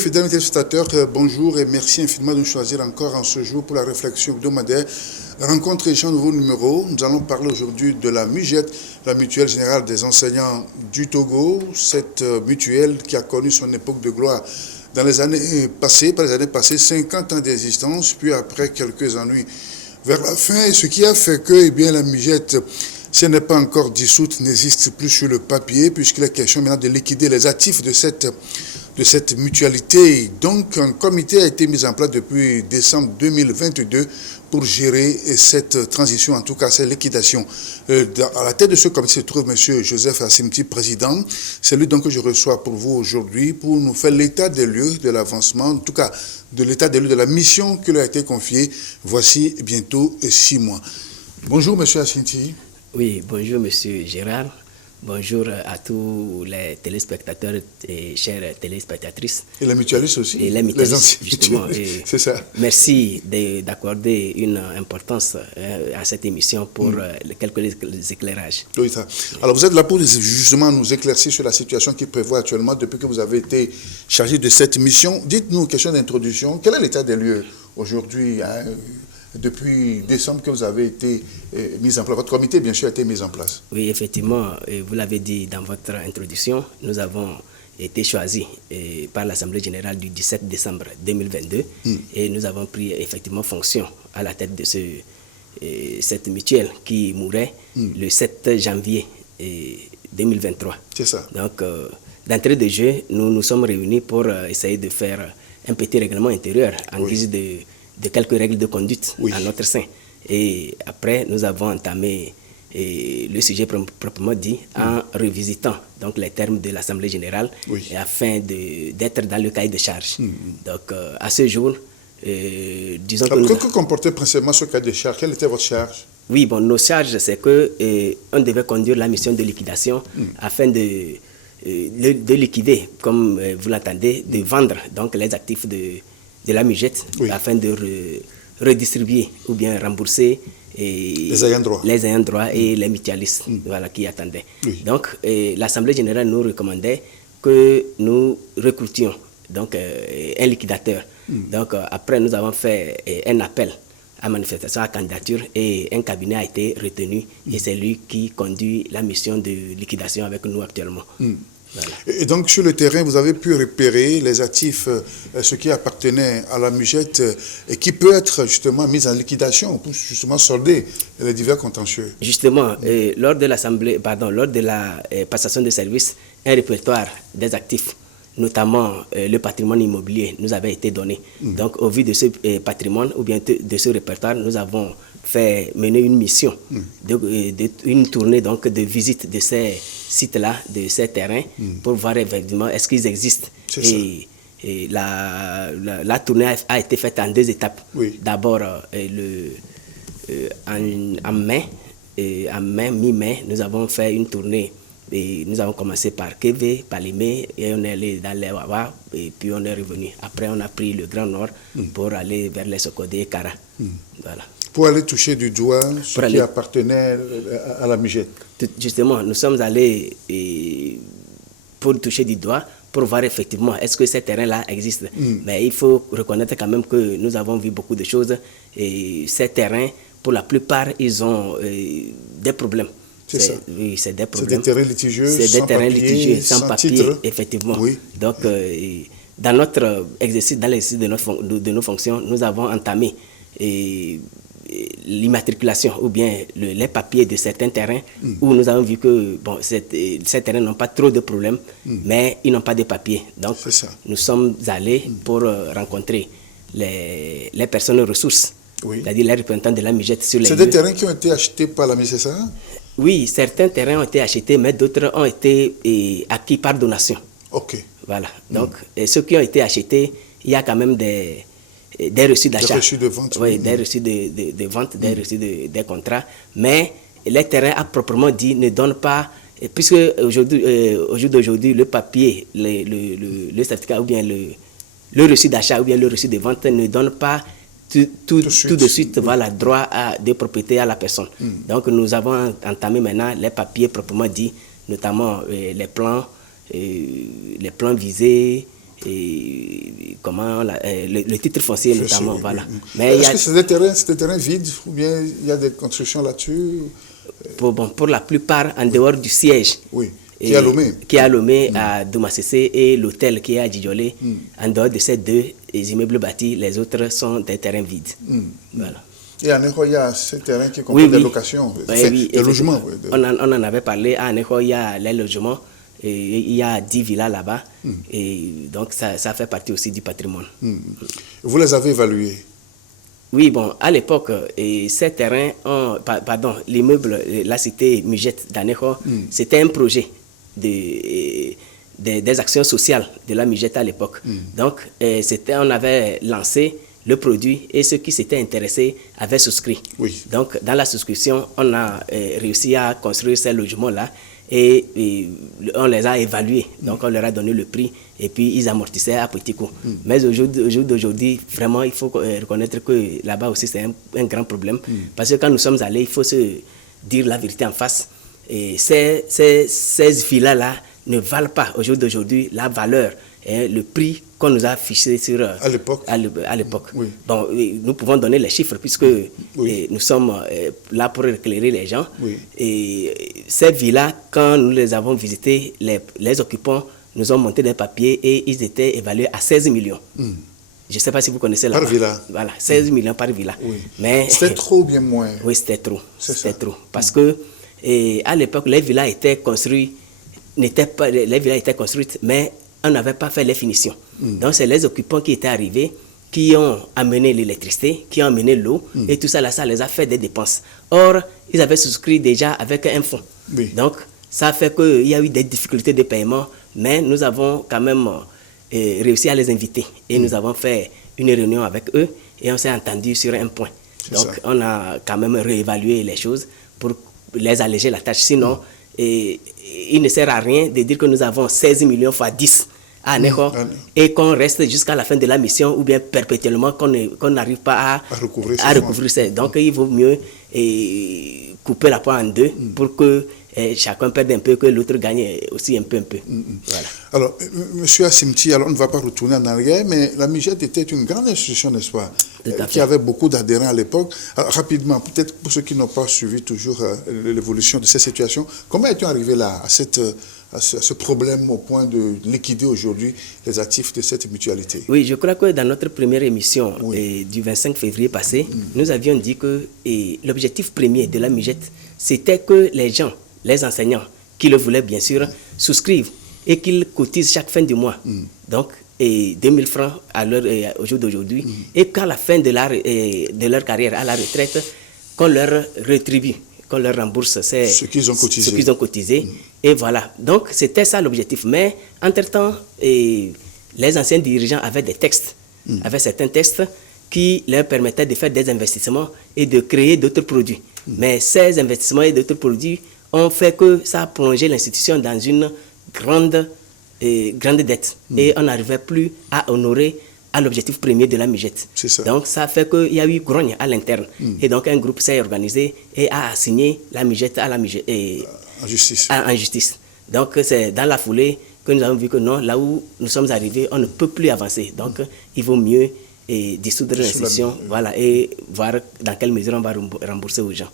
Fidèles téléspectateurs, bonjour et merci infiniment de nous choisir encore en ce jour pour la réflexion hebdomadaire. Rencontre et échange nouveau numéro. Nous allons parler aujourd'hui de la MUGET, la Mutuelle Générale des Enseignants du Togo. Cette mutuelle qui a connu son époque de gloire dans les années passées, 50 ans d'existence, puis après quelques ennuis vers la fin, ce qui a fait que la MUGET, si elle n'est pas encore dissoute, n'existe plus sur le papier, puisqu'il est question maintenant de liquider les actifs de cette mutualité. Donc, un comité a été mis en place depuis décembre 2022 pour gérer cette transition, en tout cas cette liquidation. À la tête de ce comité se trouve M. Joseph Assimti, président. C'est lui donc que je reçois pour vous aujourd'hui pour nous faire l'état des lieux de l'avancement, en tout cas de l'état des lieux de la mission qui lui a été confiée voici bientôt 6 mois. Bonjour M. Assimti. Oui, bonjour M. Gérard. Bonjour à tous les téléspectateurs et chères téléspectatrices. Et les mutualistes aussi. Et les mutualistes, justement. C'est ça. Merci d'accorder une importance à cette émission pour quelques éclairages. Oui, ça. Alors, vous êtes là pour justement nous éclaircir sur la situation qui prévaut actuellement depuis que vous avez été chargé de cette mission. Dites-nous, question d'introduction, quel est l'état des lieux aujourd'hui depuis décembre que vous avez été mis en place? Votre comité, bien sûr, a été mis en place. Oui, effectivement, vous l'avez dit dans votre introduction, nous avons été choisis par l'Assemblée générale du 17 décembre 2022 et nous avons pris effectivement fonction à la tête de cette mutuelle qui mourait le 7 janvier 2023. C'est ça. Donc, d'entrée de jeu, nous nous sommes réunis pour essayer de faire un petit règlement intérieur en guise de quelques règles de conduite à notre sein. Et après, nous avons entamé le sujet proprement dit en revisitant donc, les termes de l'Assemblée générale afin d'être dans le cahier de charge. Donc, à ce jour, disons que... Que comportait principalement ce cahier de charge? Quelle était votre charge? Oui, bon, nos charges, c'est qu'on devait conduire la mission de liquidation afin de liquider, comme vous l'entendez, de vendre donc, les actifs de la MUGET afin de redistribuer ou bien rembourser les ayants droit et les mutualistes qui attendaient. Donc, l'Assemblée générale nous recommandait que nous recrutions donc, un liquidateur. Donc, après, nous avons fait un appel à manifestation à candidature et un cabinet a été retenu et c'est lui qui conduit la mission de liquidation avec nous actuellement. Voilà. Et donc, sur le terrain, vous avez pu repérer les actifs, ce qui appartenait à la MUGET et qui peut être justement mis en liquidation pour justement solder les divers contentieux. Justement, lors de la passation de service, un répertoire des actifs, notamment le patrimoine immobilier, nous avait été donné. Donc, au vu de ce patrimoine ou bien de ce répertoire, nous avons mener une mission, une tournée donc, de visite de ces sites-là, de ces terrains, pour voir effectivement est-ce qu'ils existent. Et la tournée a été faite en 2 étapes. D'abord, en mai, mi-mai, nous avons fait une tournée. Et nous avons commencé par Kévé, Palimé, et on est allé dans les Wawa, et puis on est revenu. Après, on a pris le Grand Nord pour aller vers les Sokodé et Kara. Voilà. Pour aller toucher du doigt ce qui appartenait à la MUGET. Justement, nous sommes allés pour toucher du doigt, pour voir effectivement est-ce que ces terrains-là existent. Mais il faut reconnaître quand même que nous avons vu beaucoup de choses. Et ces terrains, pour la plupart, ils ont des problèmes. C'est ça. Oui, c'est des problèmes. C'est des terrains litigieux, sans papier, effectivement. Donc, dans notre exercice, dans l'exercice de nos fonctions, nous avons entamé l'immatriculation ou bien les papiers de certains terrains où nous avons vu que ces terrains n'ont pas trop de problèmes, mais ils n'ont pas de papiers. Donc, nous sommes allés pour rencontrer les personnes ressources, c'est-à-dire les représentants de la MUGET sur les lieux. C'est des terrains qui ont été achetés par la MUGET, ça? Oui, certains terrains ont été achetés, mais d'autres ont été acquis par donation. Ok. Voilà. Donc, ceux qui ont été achetés, il y a quand même des reçus d'achat. Des reçus de vente. Oui, des reçus de vente, des reçus des contrats. Mais les terrains, à proprement dit, ne donnent pas, puisque au jour d'aujourd'hui, le papier, le certificat ou bien le reçu d'achat ou bien le reçu de vente ne donne pas tout de suite voilà, droit à des propriétés à la personne. Donc nous avons entamé maintenant les papiers proprement dit, notamment les plans visés, et comment le titre foncier notamment, voilà. Oui. Mais est-ce que c'est des terrains vides ou bien il y a des constructions là-dessus? Pour la plupart, en dehors du siège. Oui. Qui est à Lomé. Qui est à Lomé, à Domassessé, et l'hôtel qui est à Djidjolé. En dehors de ces deux immeubles bâtis, les autres sont des terrains vides. Voilà. Et à Aného, il y a ces terrains qui comprennent des locations, des logements. On en avait parlé. À Aného, il y a les logements. Et il y a 10 villas là-bas. Et donc, ça fait partie aussi du patrimoine. Vous les avez évalués? Oui, bon, à l'époque, ces terrains, l'immeuble, la cité Mugette d'Aného, c'était un projet des actions sociales de la Mugette à l'époque. Donc, on avait lancé le produit et ceux qui s'étaient intéressés avaient souscrit. Oui. Donc, dans la souscription, on a réussi à construire ces logements-là et on les a évalués. Donc, on leur a donné le prix et puis ils amortissaient à petits coups. Mais au jour d'aujourd'hui, vraiment, il faut reconnaître que là-bas aussi, c'est un grand problème. Parce que quand nous sommes allés, il faut se dire la vérité en face. Et ces villas-là ne valent pas au jour d'aujourd'hui la valeur, le prix qu'on nous a affiché sur à l'époque. Oui. Bon, nous pouvons donner les chiffres puisque nous sommes là pour éclairer les gens. Oui. Et ces villas, quand nous les avons visitées, les occupants nous ont monté des papiers et ils étaient évalués à 16 millions. Je ne sais pas si vous connaissez la Par villa. Voilà, 16 millions par villa. Oui. Mais c'était trop ou bien moins? Oui, c'était trop. C'était trop. Parce que à l'époque, les villas étaient construites, mais on n'avait pas fait les finitions. Donc, c'est les occupants qui étaient arrivés, qui ont amené l'électricité, qui ont amené l'eau, et tout ça, là, ça les a fait des dépenses. Or, ils avaient souscrit déjà avec un fonds. Oui. Donc, ça a fait qu'il y a eu des difficultés de paiement, mais nous avons quand même réussi à les inviter. Et nous avons fait une réunion avec eux, et on s'est entendu sur un point. Donc, on a quand même réévalué les choses pour les alléger la tâche. Sinon, il ne sert à rien de dire que nous avons 16 millions fois 10 à Aného et qu'on reste jusqu'à la fin de la mission ou bien perpétuellement qu'on n'arrive pas à recouvrir ça. Donc, il vaut mieux couper la poire en deux pour que chacun perde un peu, que l'autre gagne aussi un peu. Voilà. Alors, M. Assimti, alors on ne va pas retourner en arrière, mais la Mugette était une grande institution, n'est-ce pas, qui avait beaucoup d'adhérents à l'époque. Rapidement, peut-être pour ceux qui n'ont pas suivi toujours l'évolution de cette situation, comment est-on arrivé là, à ce problème au point de liquider aujourd'hui les actifs de cette mutualité? Oui, je crois que dans notre première émission du 25 février passé, nous avions dit que l'objectif premier de la Mugette, c'était que les gens, les enseignants, qui le voulaient bien sûr, souscrivent et qu'ils cotisent chaque fin du mois. Donc, 2000 francs au jour d'aujourd'hui. Et qu'à la fin de leur carrière, à la retraite, qu'on leur rétribue, qu'on leur rembourse ce qu'ils ont cotisé. Et voilà. Donc, c'était ça l'objectif. Mais, entre-temps, les anciens dirigeants avaient des textes, avaient certains textes qui leur permettaient de faire des investissements et de créer d'autres produits. Mais ces investissements et d'autres produits ont fait que ça a plongé l'institution dans une grande dette. Et on n'arrivait plus à honorer à l'objectif premier de la Mugette. Donc, ça fait qu'il y a eu grogne à l'interne. Et donc, un groupe s'est organisé et a assigné la Mugette en justice. Donc, c'est dans la foulée que nous avons vu que non, là où nous sommes arrivés, on ne peut plus avancer. Donc, il vaut mieux dissoudre l'institution, voilà, et voir dans quelle mesure on va rembourser aux gens.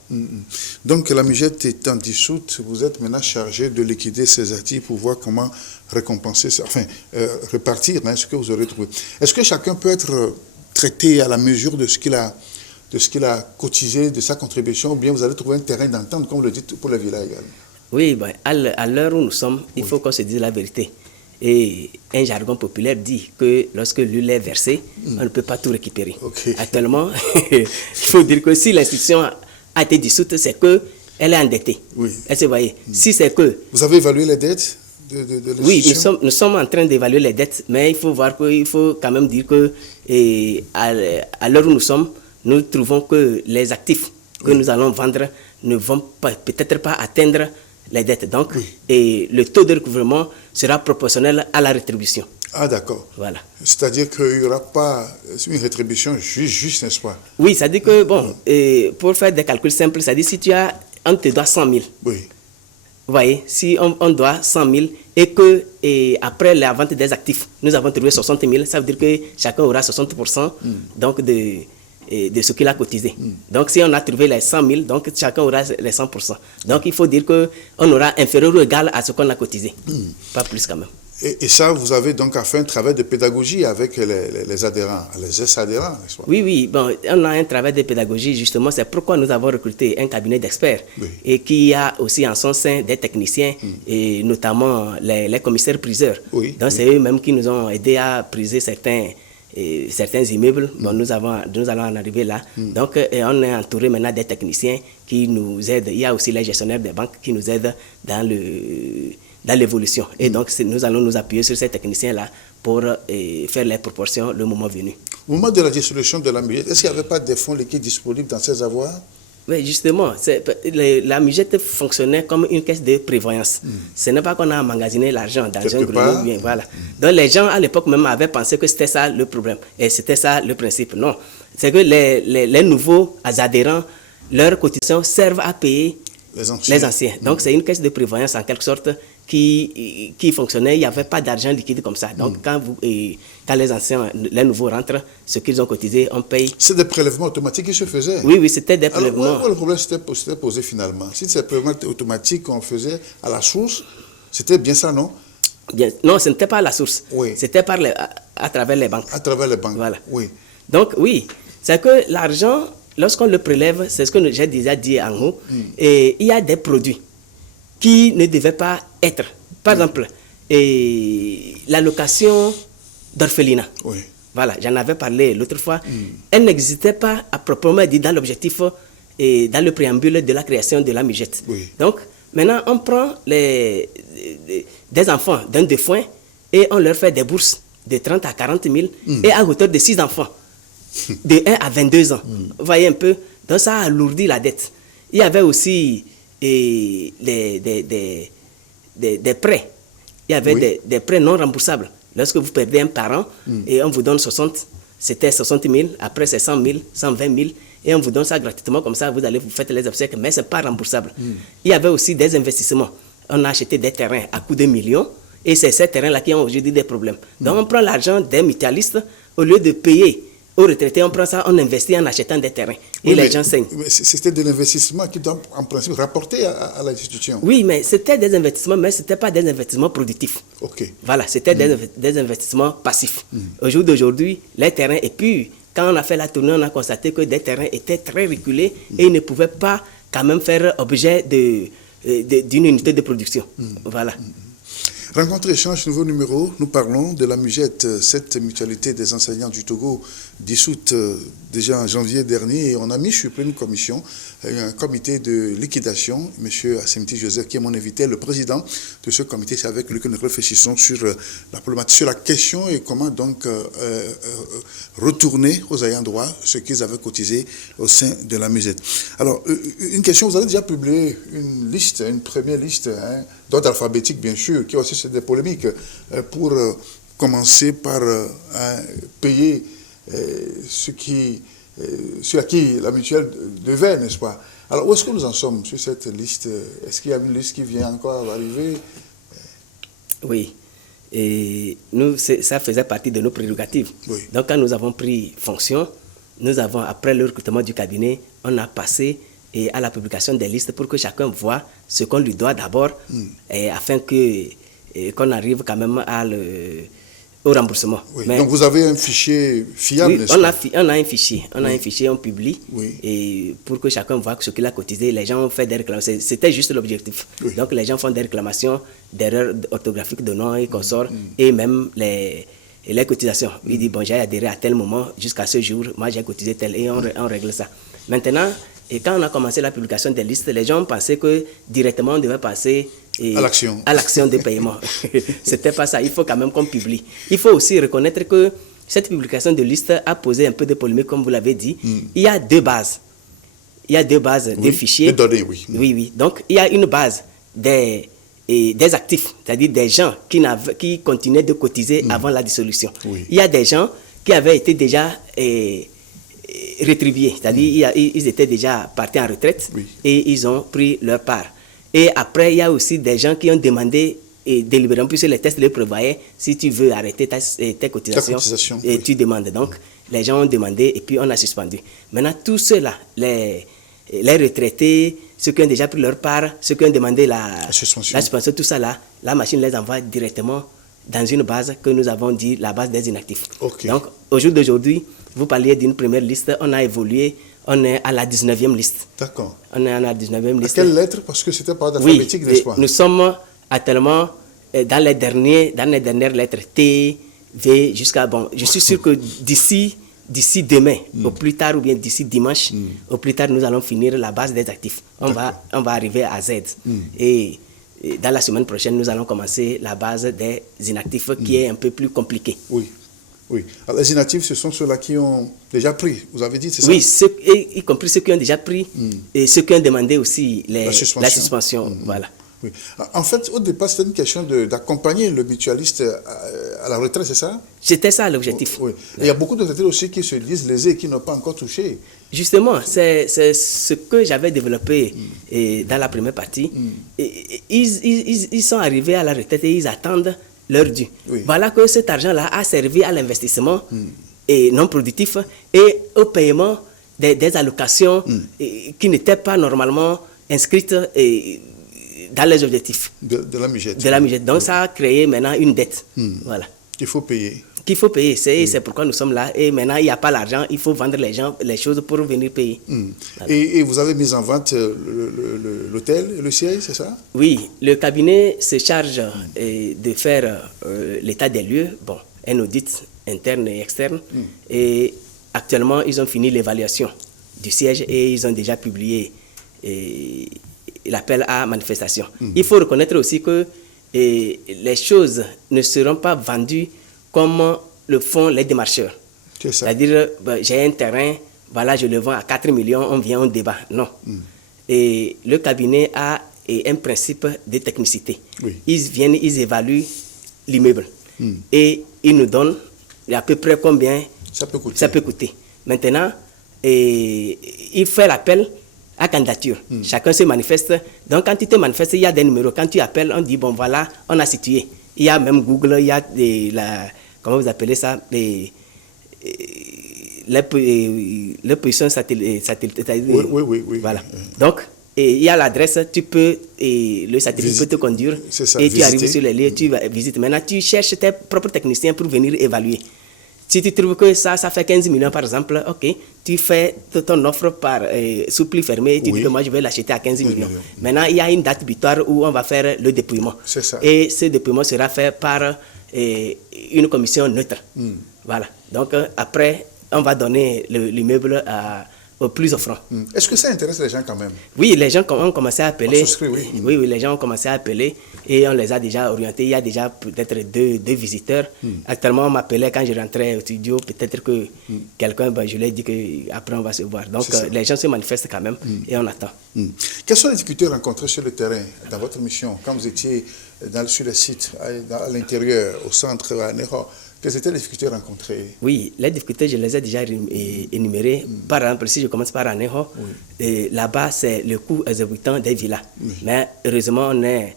Donc, la Mugette étant dissoute, vous êtes maintenant chargé de liquider ces actifs pour voir comment récompenser, répartir ce que vous aurez trouvé. Est-ce que chacun peut être traité à la mesure de ce qu'il a cotisé, de sa contribution, ou bien vous allez trouver un terrain d'entente, comme vous le dites, pour la villa également? Oui, ben, à l'heure où nous sommes, il faut qu'on se dise la vérité. Et un jargon populaire dit que lorsque l'huile est versée, on ne peut pas tout récupérer. Actuellement, il faut dire que si l'institution a été dissoute, c'est qu'elle est endettée. Elle se voyait. Si c'est que... Vous avez évalué les dettes de l'institution? Oui, nous sommes en train d'évaluer les dettes, mais il faut voir qu'il faut quand même dire que à l'heure où nous sommes, nous trouvons que les actifs que nous allons vendre ne vont peut-être pas atteindre les dettes. Donc, et le taux de recouvrement sera proportionnel à la rétribution. Ah, d'accord. Voilà. C'est-à-dire qu'il n'y aura pas une rétribution juste, n'est-ce pas? Oui, ça dit que, bon, pour faire des calculs simples, ça dit si on te doit 100 000. Vous voyez, si on doit 100 000 et que après la vente des actifs, nous avons trouvé 60 000, ça veut dire que chacun aura 60% donc de ce qu'il a cotisé. Donc, si on a trouvé les 100 000, donc chacun aura les 100%. Donc, il faut dire qu'on aura inférieur ou égal à ce qu'on a cotisé. Pas plus quand même. Et ça, vous avez donc fait un travail de pédagogie avec les adhérents, les ex-adhérents, n'est-ce pas? Oui, bon, on a un travail de pédagogie, justement, c'est pourquoi nous avons recruté un cabinet d'experts et qui a aussi en son sein des techniciens, et notamment les commissaires-priseurs. Donc, c'est eux-mêmes qui nous ont aidés à priser certains immeubles. Bon, nous allons en arriver là. Donc, on est entouré maintenant des techniciens qui nous aident. Il y a aussi les gestionnaires des banques qui nous aident dans l'évolution. Et donc, nous allons nous appuyer sur ces techniciens-là pour faire les proportions le moment venu. Au moment de la dissolution de la MUGET, est-ce qu'il n'y avait pas des fonds liquides disponibles dans ces avoirs? Oui, justement, la MUGET fonctionnait comme une caisse de prévoyance. Ce n'est pas qu'on a emmagasiné l'argent dans un gros bien, voilà. Donc, les gens, à l'époque même, avaient pensé que c'était ça le problème. Et c'était ça le principe. Non. C'est que les nouveaux adhérents, leurs cotisations servent à payer les anciens. Donc, c'est une caisse de prévoyance, en quelque sorte, qui fonctionnait. Il n'y avait pas d'argent liquide comme ça. Donc, quand les anciens, les nouveaux rentrent, ce qu'ils ont cotisé, on paye. C'est des prélèvements automatiques qui se faisaient? Oui, c'était des prélèvements. Alors, le problème s'était posé finalement. Si c'est des prélèvements automatiques qu'on faisait à la source, c'était bien ça, non? Bien, non, ce n'était pas à la source. C'était à travers les banques. À travers les banques, voilà. Oui. Donc, oui, c'est que l'argent, lorsqu'on le prélève, c'est ce que j'ai déjà dit en haut, et il y a des produits qui ne devaient pas être. Par exemple, l'allocation d'orphelinat. Oui. Voilà, j'en avais parlé l'autre fois. Elle n'existait pas à proprement dit dans l'objectif et dans le préambule de la création de la MUGET. Oui. Donc, maintenant, on prend des enfants d'un défunt et on leur fait des bourses de 30 à 40 000 et à hauteur de 6 enfants, de 1 à 22 ans. Vous voyez un peu? Donc, ça a alourdi la dette. Il y avait aussi des prêts. Il y avait des prêts non remboursables. Lorsque vous perdez un parent et on vous donne 60, c'était 60 000, après c'est 100 000, 120 000, et on vous donne ça gratuitement, comme ça vous allez vous faire les obsèques, mais ce n'est pas remboursable. Il y avait aussi des investissements. On a acheté des terrains à coût de millions, et c'est ces terrains-là qui ont aujourd'hui des problèmes. Donc on prend l'argent des mutualistes, au lieu de payer aux retraités, on prend ça, on investit en achetant des terrains. Et les gens saignent. Mais c'était de l'investissement qui doit, en principe, rapporter à l'institution. Oui, mais c'était des investissements, mais ce n'était pas des investissements productifs. OK. Voilà, c'était des investissements passifs. Au jour d'aujourd'hui, les terrains, et puis, quand on a fait la tournée, on a constaté que des terrains étaient très reculés et ils ne pouvaient pas quand même faire objet d'une unité de production. Voilà. Rencontre échange, nouveau numéro, nous parlons de la MUGET, cette mutualité des enseignants du Togo, dissoute déjà en janvier dernier, et on a mis sur une commission, un comité de liquidation, M. Assemti Joseph, qui est mon invité, le président de ce comité. C'est avec lui que nous réfléchissons sur la problématique, sur la question et comment donc retourner aux ayants droit ce qu'ils avaient cotisé au sein de la MUGET. Alors, une question, vous avez déjà publié une liste, une première liste, d'ordre alphabétique bien sûr, qui a aussi des polémiques, pour commencer par payer ceux à qui la mutuelle devait, n'est-ce pas? Alors, où est-ce que nous en sommes sur cette liste? Est-ce qu'il y a une liste qui vient encore d'arriver? Oui. Et nous, ça faisait partie de nos prérogatives. Oui. Donc, quand nous avons pris fonction, nous avons, après le recrutement du cabinet, on a passé à la publication des listes pour que chacun voit ce qu'on lui doit d'abord, afin qu'on arrive quand même au remboursement. Oui. Mais, donc vous avez un fichier fiable, oui, n'est-ce on pas? a un fichier, on publie, oui, et pour que chacun voit ce qu'il a cotisé. Les gens ont fait des réclamations, c'était juste l'objectif. Oui. Donc les gens font des réclamations d'erreurs orthographiques de noms et consorts, et même les cotisations. Il dit, bon, j'ai adhéré à tel moment, jusqu'à ce jour, moi j'ai cotisé tel, et on règle ça. Maintenant, et quand on a commencé la publication des listes, les gens pensaient que directement on devait passer à l'action de paiement. C'était pas ça. Il faut quand même qu'on publie. Il faut aussi reconnaître que cette publication de liste a posé un peu de polémique, comme vous l'avez dit. Il y a deux bases. Des fichiers. Des données, oui. Oui. Donc, il y a une base des actifs, c'est-à-dire des gens qui continuaient de cotiser avant la dissolution. Oui. Il y a des gens qui avaient été déjà rétribués, c'est-à-dire ils étaient déjà partis en retraite et ils ont pris leur part. Et après, il y a aussi des gens qui ont demandé et délibérément, puisque les tests le prévoyaient, si tu veux arrêter tes cotisations, oui. Tu demandes. Donc, les gens ont demandé et puis on a suspendu. Maintenant, tous ceux-là, les retraités, ceux qui ont déjà pris leur part, ceux qui ont demandé la suspension, tout ça là, la machine les envoie directement dans une base que nous avons dit la base des inactifs. Okay. Donc, au jour d'aujourd'hui, vous parliez d'une première liste, on a évolué, on est à la 19e liste. D'accord. On est à la 19e liste. À quelle lettre? Parce que c'était pas d'alphabétique, n'est-ce pas? Nous sommes actuellement dans les dernières lettres T, V, jusqu'à bon. Je suis sûr que d'ici demain, au plus tard, ou bien d'ici dimanche, au plus tard, nous allons finir la base des actifs. On va arriver à Z. Et dans la semaine prochaine, nous allons commencer la base des inactifs qui est un peu plus compliquée. Oui. Oui. Alors, les inactifs, ce sont ceux-là qui ont déjà pris, vous avez dit, c'est ça? Oui, y compris ceux qui ont déjà pris et ceux qui ont demandé aussi la suspension. Voilà. Oui. En fait, au départ, c'était une question d'accompagner le mutualiste à la retraite, c'est ça? C'était ça l'objectif. Oui. Et il y a beaucoup de retraités aussi qui se disent lésés et qui n'ont pas encore touché. Justement, c'est ce que j'avais développé dans la première partie. Ils sont arrivés à la retraite et ils attendent leur dû. Oui. Voilà que cet argent-là a servi à l'investissement et non productif et au paiement des allocations qui n'étaient pas normalement inscrites dans les objectifs de la MUJET. De la MUJET. Donc ça a créé maintenant une dette. Voilà. Qu'il faut payer. Qu'il faut payer. C'est pourquoi nous sommes là. Et maintenant, il n'y a pas l'argent. Il faut vendre les choses pour venir payer. Voilà. Et vous avez mis en vente l'hôtel et le siège, c'est ça? Oui. Le cabinet se charge de faire l'état des lieux. Bon, un audit interne et externe. Et actuellement, ils ont fini l'évaluation du siège et ils ont déjà publié l'appel à manifestation. Il faut reconnaître aussi que les choses ne seront pas vendues comme le font les démarcheurs. C'est-à-dire, j'ai un terrain, voilà, je le vends à 4 millions, on vient, on débat. Non. Et le cabinet a un principe de technicité. Oui. Ils viennent, ils évaluent l'immeuble. Et ils nous donnent à peu près combien ça peut coûter. Maintenant, il fait l'appel à candidature. Chacun se manifeste. Donc, quand tu te manifestes, il y a des numéros. Quand tu appelles, on dit, bon, voilà, on a situé. Il y a même Google, il y a comment vous appelez ça, les positions satellites. Oui. Voilà. Donc, il y a l'adresse, tu peux, le satellite peut te conduire. Ça, et tu arrives sur les lieux, tu vas visiter. Maintenant, tu cherches tes propres techniciens pour venir évaluer. Si tu trouves que ça fait 15 millions par exemple, ok, tu fais ton offre sous pli fermé, tu dis que moi je vais l'acheter à 15 millions. Maintenant, il y a une date butoir où on va faire le dépouillement. C'est ça. Et ce dépouillement sera fait par une commission neutre. Voilà. Donc après, on va donner l'immeuble au plus offrant. Est-ce que ça intéresse les gens quand même? Oui, les gens ont commencé à appeler. Oui, les gens ont commencé à appeler et on les a déjà orientés. Il y a déjà peut-être deux visiteurs. Actuellement, on m'appelait quand je rentrais au studio. Peut-être que quelqu'un, je lui ai dit qu'après on va se voir. Donc les gens se manifestent quand même et on attend. Quelles sont les difficultés rencontrées sur le terrain dans votre mission quand vous étiez sur le site, à l'intérieur, au centre, à Ného? Quelles étaient les difficultés rencontrées? Oui, les difficultés, je les ai déjà énumérées. Par exemple, si je commence par Aného, là-bas, c'est le coût exorbitant des villas. Mais heureusement, on est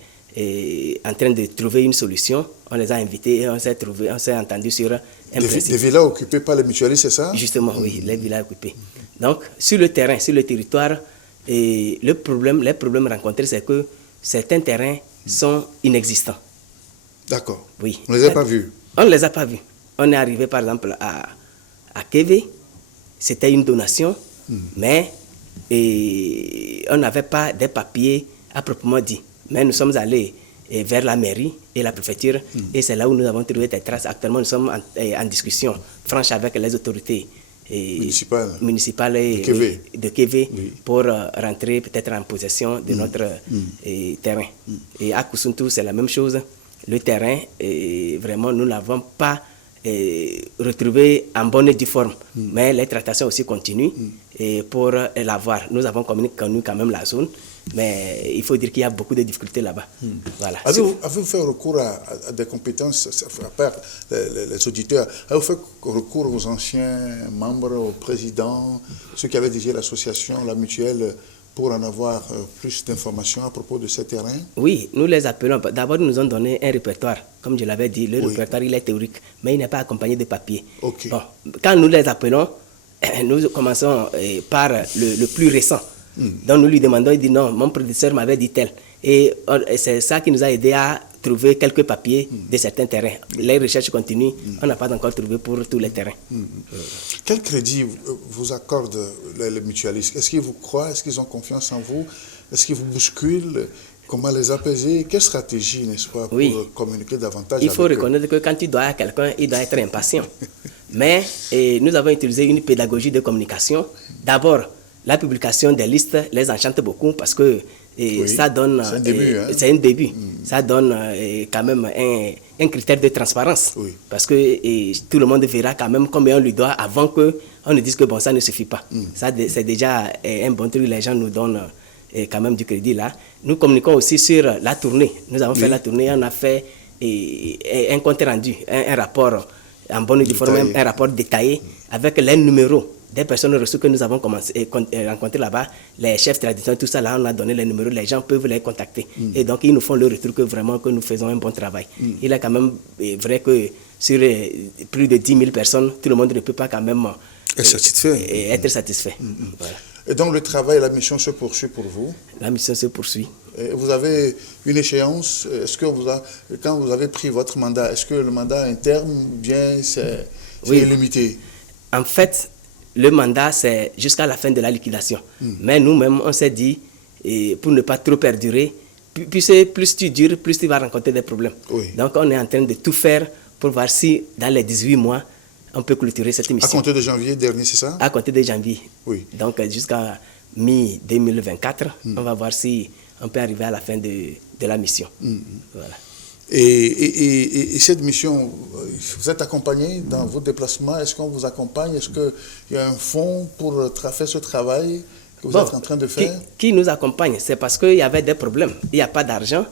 en train de trouver une solution. On les a invités et on s'est entendu sur un principe. Des villas occupées par les mutualistes, c'est ça? Justement, oui, les villas occupées. Donc, sur le terrain, sur le territoire, les problèmes rencontrés, c'est que certains terrains sont inexistants. D'accord. Oui. On ne les a pas vus? On ne les a pas vus. On est arrivé par exemple à Kévé, c'était une donation, mais on n'avait pas des papiers à proprement dit. Mais nous sommes allés vers la mairie et la préfecture et c'est là où nous avons trouvé des traces. Actuellement, nous sommes en discussion franche avec les autorités municipales de Kévé pour rentrer peut-être en possession de notre terrain. Et à Koussountou, c'est la même chose. Le terrain, vraiment, nous ne l'avons pas retrouvé en bonne et due forme. Mais les tractations aussi continuent pour l'avoir. Nous avons connu quand même la zone, mais il faut dire qu'il y a beaucoup de difficultés là-bas. Voilà. Avez-vous fait recours à des compétences, à part les auditeurs, avez-vous fait recours aux anciens membres, aux présidents, ceux qui avaient dirigé l'association, la mutuelle, pour en avoir plus d'informations à propos de ces terrains? Oui, nous les appelons. D'abord, ils nous ont donné un répertoire. Comme je l'avais dit, le répertoire, il est théorique, mais il n'est pas accompagné de papier. Okay. Bon, quand nous les appelons, nous commençons par le plus récent. Donc, nous lui demandons, il dit non, mon prédécesseur m'avait dit tel. Et c'est ça qui nous a aidé à trouver quelques papiers de certains terrains. Les recherches continuent, on n'a pas encore trouvé pour tous les terrains. Quel crédit vous accordent les mutualistes? Est-ce qu'ils vous croient? Est-ce qu'ils ont confiance en vous? Est-ce qu'ils vous bousculent? Comment les apaiser? Quelle stratégie, n'est-ce pas, pour communiquer davantage? Il faut reconnaître que quand tu dois à quelqu'un, il doit être impatient. Mais nous avons utilisé une pédagogie de communication. D'abord, la publication des listes les enchante beaucoup parce que ça donne... C'est un début. C'est un début. Ça donne quand même un critère de transparence. Parce que tout le monde verra quand même combien on lui doit avant qu'on ne dise que bon, ça ne suffit pas. Ça, c'est déjà un bon truc. Les gens nous donnent quand même du crédit là. Nous communiquons aussi sur la tournée. Nous avons fait la tournée, on a fait un compte rendu, un rapport en bonne et due forme, un rapport détaillé avec les numéros des personnes reçues que nous avons rencontrées là-bas, les chefs traditionnels, tout ça là, on a donné les numéros, les gens peuvent les contacter. Et donc, ils nous font le retour que vraiment que nous faisons un bon travail. Il est quand même vrai que sur plus de 10 000 personnes, tout le monde ne peut pas quand même être satisfait. Voilà. Et donc, le travail, la mission se poursuit pour vous? La mission se poursuit. Et vous avez une échéance? Est-ce que quand vous avez pris votre mandat, est-ce que le mandat a un terme ou bien c'est illimité? En fait, le mandat, c'est jusqu'à la fin de la liquidation. Mais nous-mêmes, on s'est dit, pour ne pas trop perdurer, plus tu dures, plus tu vas rencontrer des problèmes. Donc, on est en train de tout faire pour voir si, dans les 18 mois, on peut clôturer cette mission. À compter de janvier dernier, c'est ça? À compter de janvier. Donc, jusqu'à mi-2024, on va voir si on peut arriver à la fin de la mission. Voilà. Et cette mission, vous êtes accompagné dans vos déplacements? Est-ce qu'on vous accompagne? Est-ce qu'il y a un fonds pour faire ce travail que vous êtes en train de faire? Qui nous accompagne? C'est parce qu'il y avait des problèmes. Il n'y a pas d'argent.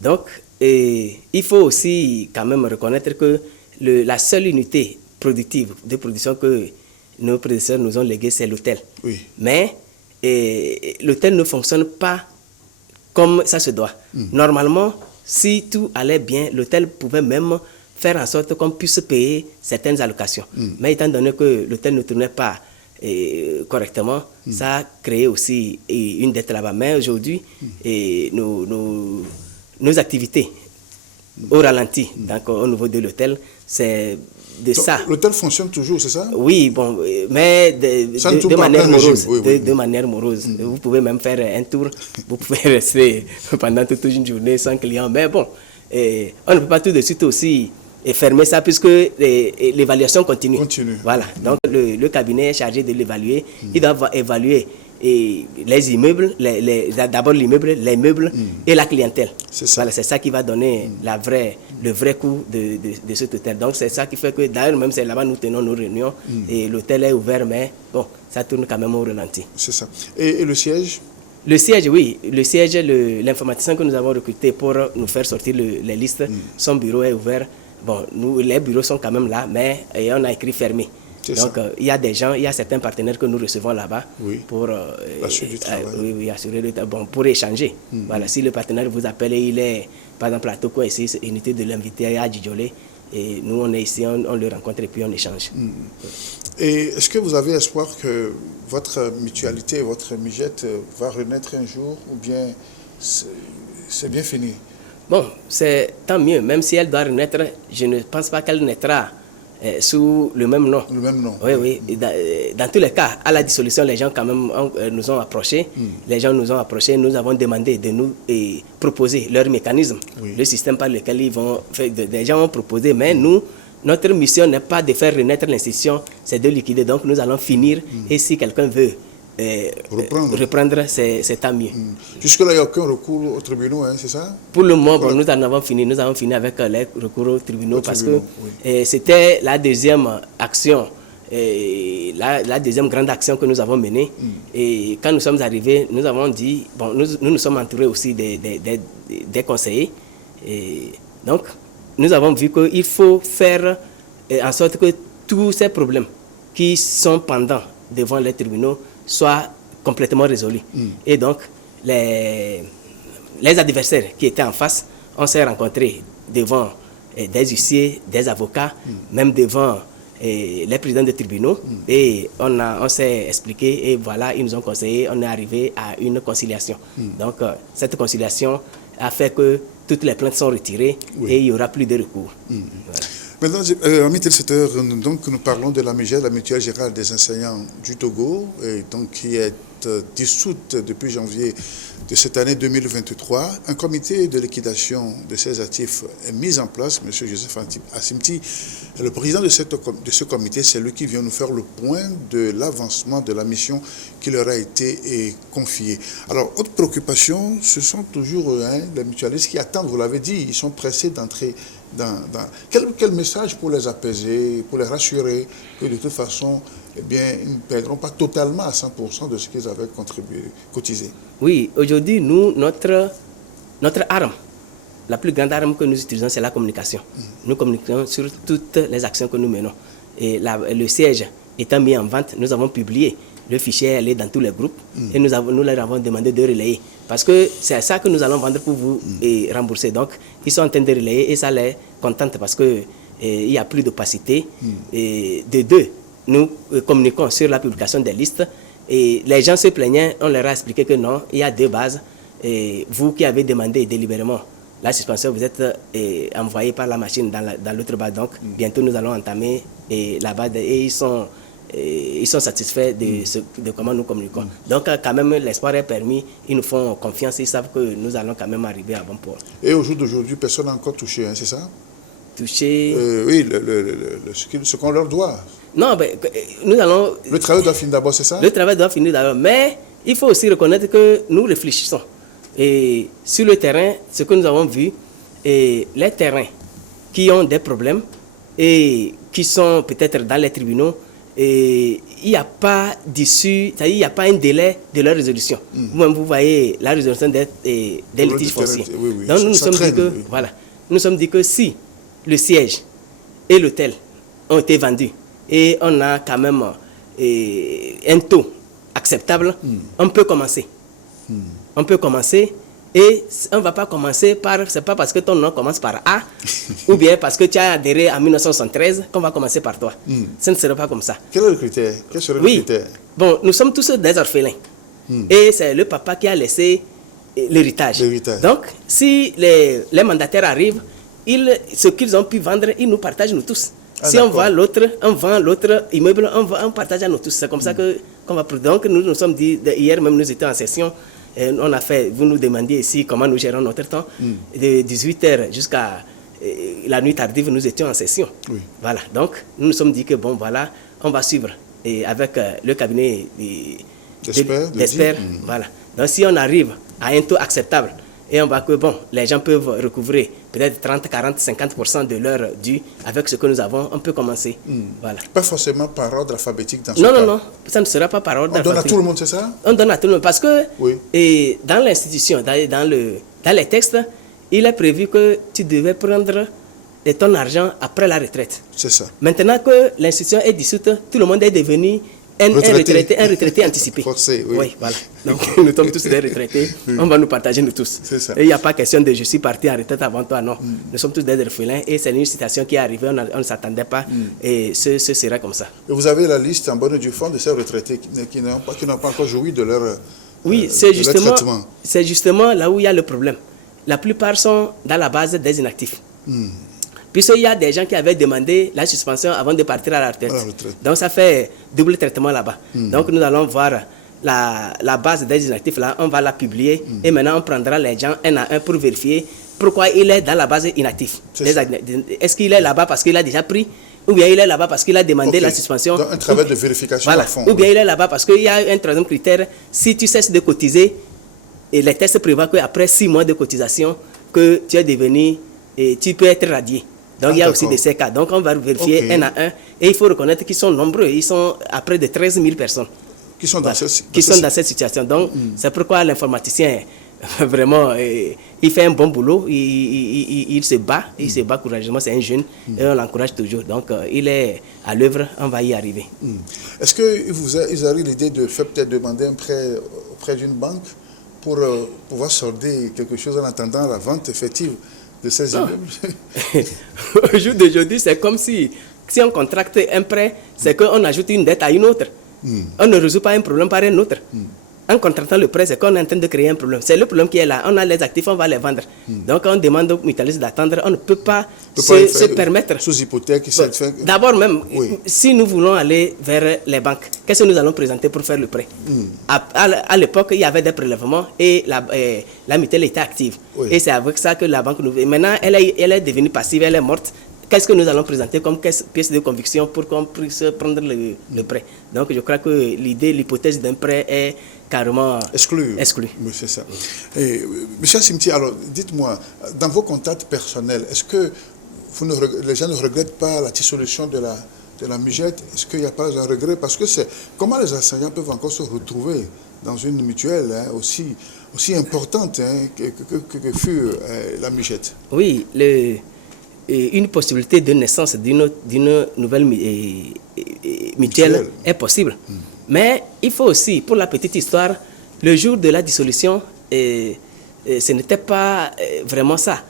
Donc, il faut aussi quand même reconnaître que la seule unité productive de production que nos prédécesseurs nous ont léguée, c'est l'hôtel. Mais l'hôtel ne fonctionne pas comme ça se doit. Normalement, si tout allait bien, l'hôtel pouvait même faire en sorte qu'on puisse payer certaines allocations. Mais étant donné que l'hôtel ne tournait pas correctement, ça a créé aussi une dette là-bas. Mais aujourd'hui, nos activités au ralenti, donc au niveau de l'hôtel, c'est de ça. L'hôtel fonctionne toujours, c'est ça? Oui, bon, mais de manière morose. De manière morose. Vous pouvez même faire un tour, vous pouvez rester pendant toute une journée sans client. Mais bon, on ne peut pas tout de suite aussi fermer ça puisque l'évaluation continue. Voilà, donc le cabinet est chargé de l'évaluer. Il doit évaluer les immeubles, d'abord l'immeuble, les meubles et la clientèle. Voilà, c'est ça qui va donner le vrai coût de cet hôtel. Donc c'est ça qui fait que d'ailleurs même c'est là-bas nous tenons nos réunions et l'hôtel est ouvert mais bon, ça tourne quand même au ralenti. C'est ça. Et le siège? Le siège, oui. Le siège, l'informaticien que nous avons recruté pour nous faire sortir les listes, son bureau est ouvert. Bon, les bureaux sont quand même là, mais on a écrit fermé. Donc, il y a des gens, il y a certains partenaires que nous recevons là-bas pour assurer du travail. Assurer pour échanger. Voilà, si le partenaire vous appelle et il est, par exemple, à Toko, ici, c'est inutile de l'inviter à Djidjolé. Et nous, on est ici, on le rencontre et puis on échange. Et est-ce que vous avez espoir que votre mutualité, votre MUJET va renaître un jour ou bien c'est bien fini? Bon, c'est tant mieux. Même si elle doit renaître, je ne pense pas qu'elle naîtra sous le même nom. Le même nom. Oui. Dans tous les cas, à la dissolution, les gens quand même nous ont approchés. Les gens nous ont approchés. Nous avons demandé de nous proposer leur mécanisme, le système par lequel ils vont faire. Des gens ont proposé, mais nous, notre mission n'est pas de faire renaître l'institution, c'est de liquider. Donc nous allons finir. Et si quelqu'un veut reprendre, c'est tant mieux. Jusque-là, il n'y a aucun recours aux tribunaux, hein, c'est ça? Pour le moment, bon, nous en avons fini. Nous avons fini avec les recours aux tribunaux parce que c'était la deuxième action, la deuxième grande action que nous avons menée. Et quand nous sommes arrivés, nous avons dit, bon, nous sommes entourés aussi des conseillers. Et donc, nous avons vu qu'il faut faire en sorte que tous ces problèmes qui sont pendants devant les tribunaux soient complètement résolu. Et donc, les adversaires qui étaient en face, on s'est rencontrés devant des huissiers, des avocats, même devant les présidents de tribunaux. Et on s'est expliqué et voilà, ils nous ont conseillé, on est arrivé à une conciliation. Donc, cette conciliation a fait que toutes les plaintes sont retirées et il n'y aura plus de recours. Voilà. Maintenant, amis téléspectateurs, donc nous parlons de la MUGET, la Mutuelle Générale des Enseignants du Togo, et donc qui est dissoute depuis janvier de cette année 2023. Un comité de liquidation de ces actifs est mis en place. M. Joseph Assimti, le président de ce comité, c'est lui qui vient nous faire le point de l'avancement de la mission qui leur a été confiée. Alors, autre préoccupation, ce sont toujours les mutualistes qui attendent, vous l'avez dit, ils sont pressés d'entrer dans quel message pour les apaiser, pour les rassurer que de toute façon, eh bien, ils ne perdront pas totalement à 100% de ce qu'ils avaient contribué, cotisé. Oui, aujourd'hui, nous, notre arme, la plus grande arme que nous utilisons, c'est la communication. Nous communiquons sur toutes les actions que nous menons. Et le siège étant mis en vente, nous avons publié le fichier, elle est dans tous les groupes et nous leur avons demandé de relayer. Parce que c'est ça que nous allons vendre pour vous et rembourser. Donc, ils sont en train de relayer et ça les contente parce qu'il n'y a plus d'opacité. Et de deux, nous communiquons sur la publication des listes et les gens se plaignaient, on leur a expliqué que non, il y a deux bases. Et vous qui avez demandé délibérément la suspension, vous êtes envoyé par la machine dans l'autre base. Donc, bientôt nous allons entamer la base et ils sont satisfaits de comment nous communiquons. Donc, quand même, l'espoir est permis. Ils nous font confiance. Ils savent que nous allons quand même arriver à bon port. Et au jour d'aujourd'hui, personne n'a encore touché, hein, c'est ça? Touché? Oui, ce qu'on leur doit. Non, ben, nous allons... Le travail doit finir d'abord, c'est ça? Le travail doit finir d'abord. Mais il faut aussi reconnaître que nous réfléchissons. Et sur le terrain, ce que nous avons vu, et les terrains qui ont des problèmes et qui sont peut-être dans les tribunaux, et il n'y a pas d'issue, c'est-à-dire il n'y a pas un délai de leur résolution. Vous-même, vous voyez la résolution des litiges fonciers. Oui, donc nous nous sommes dit que, voilà, nous nous sommes dit que si le siège et l'hôtel ont été vendus et on a quand même un taux acceptable, on peut commencer. On peut commencer. Et on ne va pas commencer par, c'est pas parce que ton nom commence par A, ou bien parce que tu as adhéré en 1973 qu'on va commencer par toi. Ce ne serait pas comme ça. Quel est le critère? Quel serait le critère? Bon, nous sommes tous des orphelins. Et c'est le papa qui a laissé l'héritage. Donc, si les mandataires arrivent, ce qu'ils ont pu vendre, ils nous partagent nous tous. Si on vend l'autre immeuble, on partage à nous tous. C'est comme ça qu'on va... Donc, nous nous sommes dit, hier même nous étions en session, on a fait, vous nous demandiez ici comment nous gérons notre temps. De 18h jusqu'à la nuit tardive, nous étions en session. Voilà. Donc, nous nous sommes dit que bon, voilà, on va suivre et avec le cabinet d'experts. Voilà. Donc, si on arrive à un taux acceptable et on voit que bon, les gens peuvent recouvrer peut-être 30, 40, 50% de leur dû avec ce que nous avons, on peut commencer. Voilà. Pas forcément par ordre alphabétique dans ce cas. Non, ça ne sera pas par ordre alphabétique. On donne à tout le monde, c'est ça? On donne à tout le monde parce que dans l'institution, dans les textes, il est prévu que tu devais prendre ton argent après la retraite. C'est ça. Maintenant que l'institution est dissoute, tout le monde est devenu un retraité anticipé. Forcé, oui, voilà. Donc, nous sommes tous des retraités. On va nous partager, nous tous. C'est ça. Et il n'y a pas question de je suis parti en retraite avant toi, non. Nous sommes tous des orphelins et c'est une situation qui est arrivée, on ne s'attendait pas et ce sera comme ça. Et vous avez la liste en bonne et due forme de ces retraités qui n'ont pas encore joui de leur oui, c'est justement là où il y a le problème. La plupart sont dans la base des inactifs. Puisqu'il y a des gens qui avaient demandé la suspension avant de partir à la retraite. Donc ça fait double traitement là-bas. Donc nous allons voir la base des inactifs là, on va la publier et maintenant on prendra les gens un à un pour vérifier pourquoi il est dans la base inactif. Est-ce qu'il est là-bas parce qu'il a déjà pris ou bien il est là-bas parce qu'il a demandé la suspension? Donc un travail de vérification à fond. Ou bien il est là-bas parce qu'il y a un troisième critère, si tu cesses de cotiser, et les tests prévoient qu'après 6 mois de cotisation, que tu es devenu, et tu peux être radié. Donc il y a aussi de ces cas. Donc on va vérifier un à un. Et il faut reconnaître qu'ils sont nombreux. Ils sont à près de 13 000 personnes qui sont dans cette situation. Donc c'est pourquoi l'informaticien vraiment, il fait un bon boulot, il se bat courageusement, c'est un jeune, et on l'encourage toujours. Donc, il est à l'œuvre, on va y arriver. Est-ce qu'ils arrivent l'idée de faire peut-être demander un prêt auprès d'une banque pour pouvoir solder quelque chose en attendant la vente effective de ces immeubles? Au jour d'aujourd'hui, c'est comme si on contracte un prêt, c'est qu'on ajoute une dette à une autre. On ne résout pas un problème par un autre. En contractant le prêt, c'est qu'on est en train de créer un problème. C'est le problème qui est là. On a les actifs, on va les vendre. Donc, on demande aux mutualistes d'attendre. On ne peut pas se permettre. Sous hypothèque, d'abord même, si nous voulons aller vers les banques, qu'est-ce que nous allons présenter pour faire le prêt? À l'époque, il y avait des prélèvements et la mutuelle était active. Et c'est avec ça que la banque nous... Maintenant, elle est devenue passive, elle est morte. Qu'est-ce que nous allons présenter comme pièce de conviction pour qu'on puisse prendre le prêt? Donc, je crois que l'hypothèse d'un prêt est carrément exclue. Oui, c'est ça. Et, Monsieur Simti, alors, dites-moi, dans vos contacts personnels, est-ce que les gens ne regrettent pas la dissolution de la MUJET? Est-ce qu'il n'y a pas un regret? Parce que comment les enseignants peuvent encore se retrouver dans une mutuelle aussi importante que fut la MUJET? Oui, une possibilité de naissance d'une nouvelle mutuelle est possible. Mais il faut aussi, pour la petite histoire, le jour de la dissolution, ce n'était pas vraiment ça.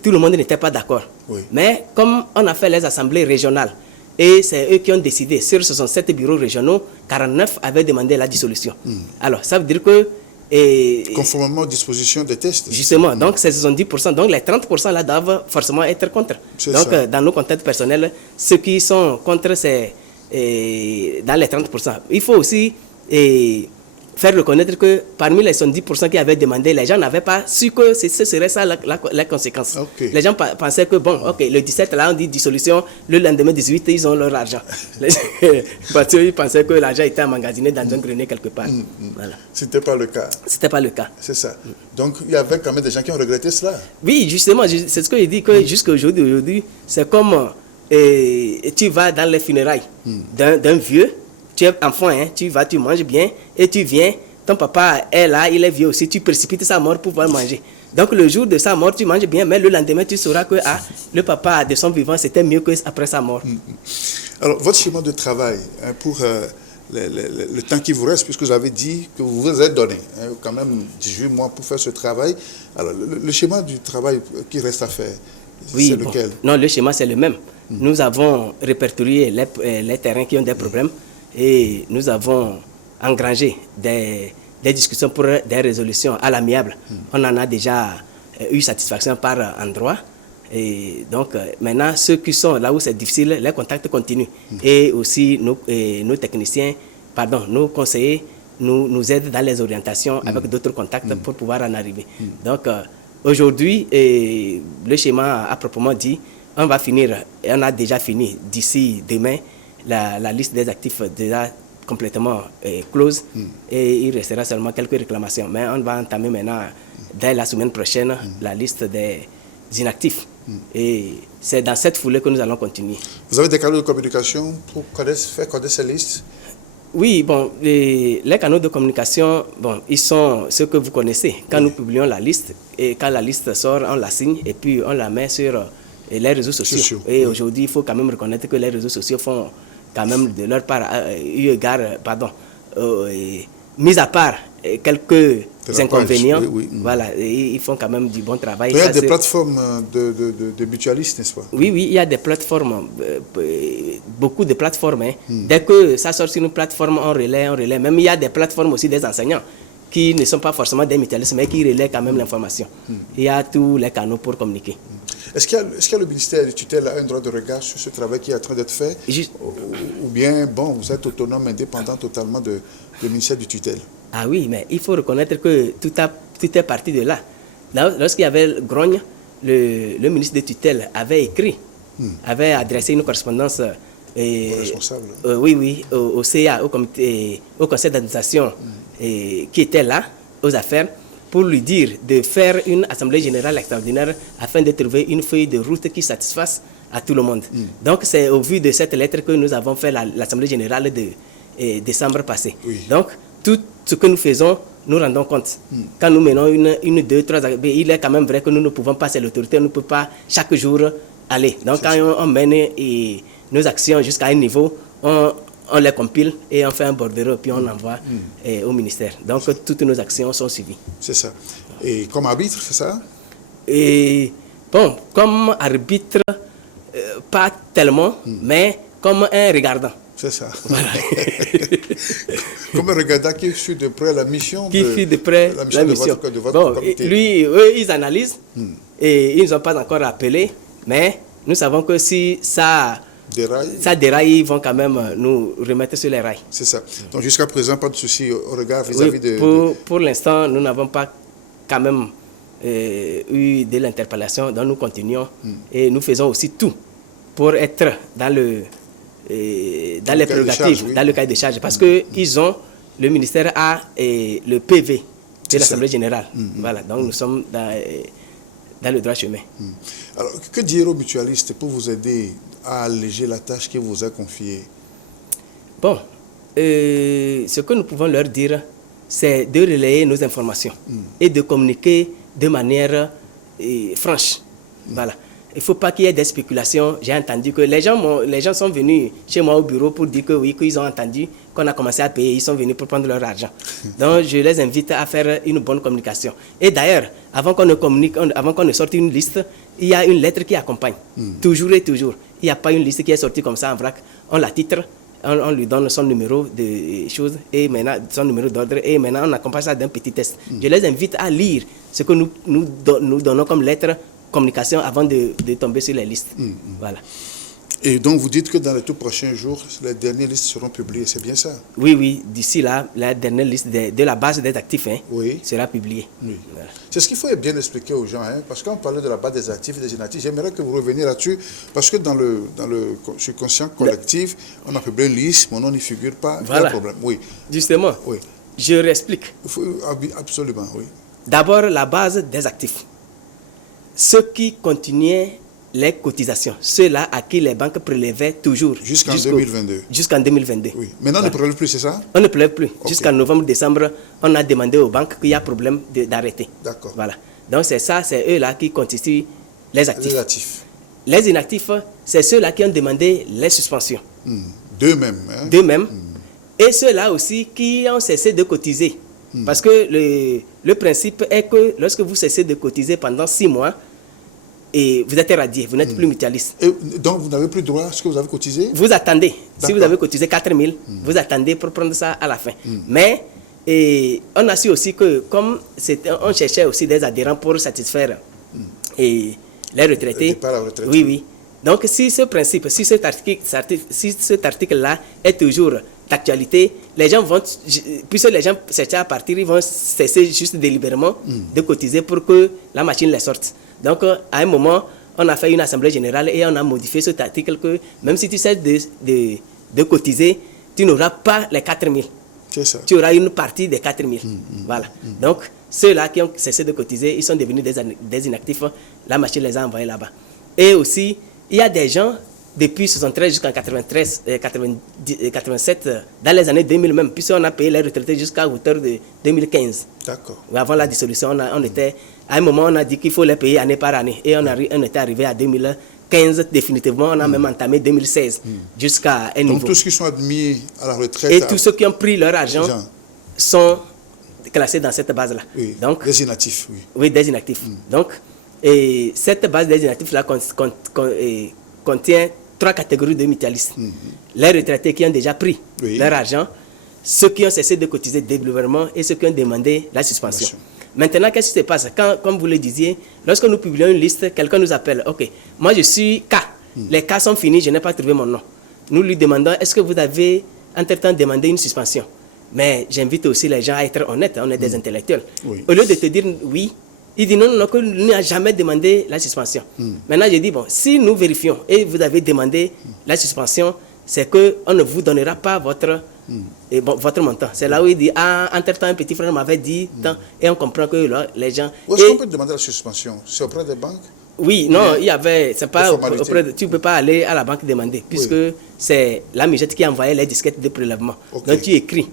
Tout le monde n'était pas d'accord. Mais comme on a fait les assemblées régionales, et c'est eux qui ont décidé, sur 67 bureaux régionaux, 49 avaient demandé la dissolution. Alors, ça veut dire que... conformément aux dispositions des tests. Justement, donc c'est 70%. Donc les 30% là doivent forcément être contre. Donc dans nos contacts personnels, ceux qui sont contre, c'est dans les 30%. Il faut aussi faire reconnaître que parmi les 70% qui avaient demandé, les gens n'avaient pas su que ce serait ça la conséquence. Les gens pensaient que, bon, ok, le 17, là, on dit dissolution, le lendemain 18, ils ont leur argent. Parce qu'ils pensaient que l'argent était emmagasiné dans un grenier quelque part. Voilà. Ce n'était pas le cas. C'était pas le cas. C'est ça. Donc, il y avait quand même des gens qui ont regretté cela. Oui, justement, c'est ce que je dis, que jusqu'à aujourd'hui, c'est comme tu vas dans les funérailles d'un vieux. Tu es enfant, tu vas, tu manges bien, et tu viens, ton papa est là, il est vieux aussi, tu précipites sa mort pour pouvoir manger. Donc le jour de sa mort, tu manges bien, mais le lendemain, tu sauras que le papa de son vivant, c'était mieux qu'après sa mort. Alors, votre schéma de travail, pour le temps qui vous reste, puisque vous avez dit que vous vous êtes donné quand même 18 mois pour faire ce travail. Alors, le schéma du travail qui reste à faire, c'est lequel? Non, le schéma, c'est le même. Nous avons répertorié les terrains qui ont des problèmes. Et nous avons engrangé des discussions pour des résolutions à l'amiable. On en a déjà eu satisfaction par endroit. Et donc, maintenant, ceux qui sont là où c'est difficile, les contacts continuent. Et aussi, nos techniciens, nos conseillers nous aident dans les orientations avec d'autres contacts pour pouvoir en arriver. Donc, aujourd'hui, le schéma à proprement dit, on a déjà fini d'ici demain. La liste des actifs déjà complètement close et il restera seulement quelques réclamations. Mais on va entamer maintenant, dès la semaine prochaine, la liste des inactifs. Et c'est dans cette foulée que nous allons continuer. Vous avez des canaux de communication pour faire connaître ces listes? Oui, bon, les canaux de communication, bon, ils sont ceux que vous connaissez. Quand nous publions la liste, et quand la liste sort, on la signe et puis on la met sur les réseaux sociaux. Et aujourd'hui, il faut quand même reconnaître que les réseaux sociaux font quand même de leur part, mis à part quelques inconvénients, voilà, ils font quand même du bon travail. Il y a des plateformes de mutualistes, n'est-ce pas? Oui, il y a des plateformes, beaucoup de plateformes. Dès que ça sort sur une plateforme, on relaie. Même il y a des plateformes aussi des enseignants qui ne sont pas forcément des mutualistes, mais qui relaient quand même l'information. Il y a tous les canaux pour communiquer. Est-ce qu'il y a le ministère de tutelle a un droit de regard sur ce travail qui est en train d'être fait? Ou bien, bon, vous êtes autonome, indépendant totalement du ministère de tutelle? Ah oui, mais il faut reconnaître que tout est parti de là. Lorsqu'il y avait grogne, le ministre de tutelle avait écrit, avait adressé une correspondance au CA, au conseil d'administration qui était là, aux affaires, pour lui dire de faire une assemblée générale extraordinaire afin de trouver une feuille de route qui satisfasse à tout le monde. Donc c'est au vu de cette lettre que nous avons fait l'assemblée générale de décembre passé. Donc tout ce que nous faisons, nous rendons compte. Quand nous menons une, deux, trois, il est quand même vrai que nous ne pouvons pas, c'est l'autorité, nous ne pouvons pas chaque jour aller. Donc quand on mène nos actions jusqu'à un niveau, on les compile et on fait un bordereau, puis on envoie au ministère. Donc toutes nos actions sont suivies. C'est ça. Et comme arbitre, c'est ça? Et bon, comme arbitre, pas tellement, mais comme un regardant. C'est ça. Voilà. Comme un regardant qui suit de près la mission qui suit de près la mission. De votre comité. Lui, eux, ils analysent et ils ne nous ont pas encore appelé, mais nous savons que si ça déraille, ils vont quand même nous remettre sur les rails. C'est ça. Donc jusqu'à présent, pas de souci au regard vis-à-vis Pour l'instant, nous n'avons pas quand même eu de l'interpellation, donc nous continuons et nous faisons aussi tout pour être dans les prérogatives, dans le cahier de charge, parce que le ministère a le PV de l'Assemblée générale. Voilà, donc nous sommes dans le droit chemin. Alors, que dire aux mutualistes pour vous aider à alléger la tâche qui vous a confiée? Bon, ce que nous pouvons leur dire, c'est de relayer nos informations et de communiquer de manière franche. Voilà. Il ne faut pas qu'il y ait des spéculations. J'ai entendu que les gens sont venus chez moi au bureau pour dire que oui, qu'ils ont entendu qu'on a commencé à payer. Ils sont venus pour prendre leur argent. Donc, je les invite à faire une bonne communication. Et d'ailleurs, avant qu'on ne sorte une liste, il y a une lettre qui accompagne. Toujours et toujours. Il n'y a pas une liste qui est sortie comme ça en vrac. On la titre, on lui donne son numéro de choses, et maintenant, son numéro d'ordre, et maintenant, on accompagne ça d'un petit test. Je les invite à lire ce que nous donnons comme lettre communication avant de tomber sur les listes. Voilà. Et donc vous dites que dans les tout prochains jours, les dernières listes seront publiées, c'est bien ça? Oui, d'ici là, la dernière liste de la base des actifs sera publiée. Oui. Voilà. C'est ce qu'il faut bien expliquer aux gens, parce qu'on parlait de la base des actifs et des inactifs. J'aimerais que vous reveniez là-dessus, parce que dans le subconscient collectif, on a publié une liste, mon nom n'y figure pas, il y a un problème. Oui. Justement, je réexplique. Absolument, oui. D'abord, la base des actifs. Ceux qui continuaient les cotisations, ceux-là à qui les banques prélevaient toujours. Jusqu'en 2022. Jusqu'en 2022. Oui. Maintenant, on ne prélève plus, c'est ça? On ne prélève plus. Jusqu'en novembre, décembre, on a demandé aux banques qu'il y a problème d'arrêter. D'accord. Voilà. Donc, c'est eux-là qui constituent les actifs. Les actifs. Les inactifs, c'est ceux-là qui ont demandé les suspensions. D'eux-mêmes. D'eux-mêmes. Et ceux-là aussi qui ont cessé de cotiser. Parce que le principe est que lorsque vous cessez de cotiser pendant 6 mois, et vous êtes radié, vous n'êtes plus mutualiste. Et donc vous n'avez plus droit à ce que vous avez cotisé? Vous attendez. Si vous avez cotisé 4 000, vous attendez pour prendre ça à la fin. Mais on a su aussi que comme on cherchait aussi des adhérents pour satisfaire les retraités. Oui. Donc si ce principe, si cet article-là est toujours d'actualité, les gens vont, puisque les gens cherchent à partir, ils vont cesser juste délibérément de cotiser pour que la machine les sorte. Donc, à un moment, on a fait une assemblée générale et on a modifié cet article que même si tu sais de cotiser, tu n'auras pas les 4 000. C'est ça. Tu auras une partie des 4 000. Voilà. Donc, ceux-là qui ont cessé de cotiser, ils sont devenus des inactifs. La machine les a envoyés là-bas. Et aussi, il y a des gens, depuis 73 jusqu'en 93, 87, dans les années 2000 même, puisqu'on a payé les retraités jusqu'à hauteur de 2015. D'accord. Avant la dissolution, on était, à un moment, on a dit qu'il faut les payer année par année. Et on était arrivé à 2015 définitivement. On a même entamé 2016 jusqu'à un niveau. Donc tous ceux qui sont admis à la retraite... Et tous ceux qui ont pris leur argent sont classés dans cette base-là. Oui, donc, des inactifs, oui. Oui, des inactifs. Donc, et cette base des inactifs-là contient 3 catégories de mutualistes. Les retraités qui ont déjà pris leur argent, ceux qui ont cessé de cotiser délibérément et ceux qui ont demandé la suspension. Maintenant, qu'est-ce qui se passe? Comme vous le disiez, lorsque nous publions une liste, quelqu'un nous appelle. Ok, moi je suis K. Les cas sont finis, je n'ai pas trouvé mon nom. Nous lui demandons, est-ce que vous avez entre-temps demandé une suspension? Mais j'invite aussi les gens à être honnêtes, on est des intellectuels. Au lieu de te dire oui, il dit non, que nous n'avons jamais demandé la suspension. Maintenant, je dis, bon, si nous vérifions et vous avez demandé la suspension, c'est qu'on ne vous donnera pas votre montant. C'est là où il dit, entre-temps, un petit frère m'avait dit, et on comprend que là, les gens... Où est-ce qu'on peut demander la suspension? C'est auprès des banques? Oui, non, il y avait... C'est pas tu ne peux pas aller à la banque demander, puisque c'est la MIGET qui envoyait les disquettes de prélèvement. Donc tu écris.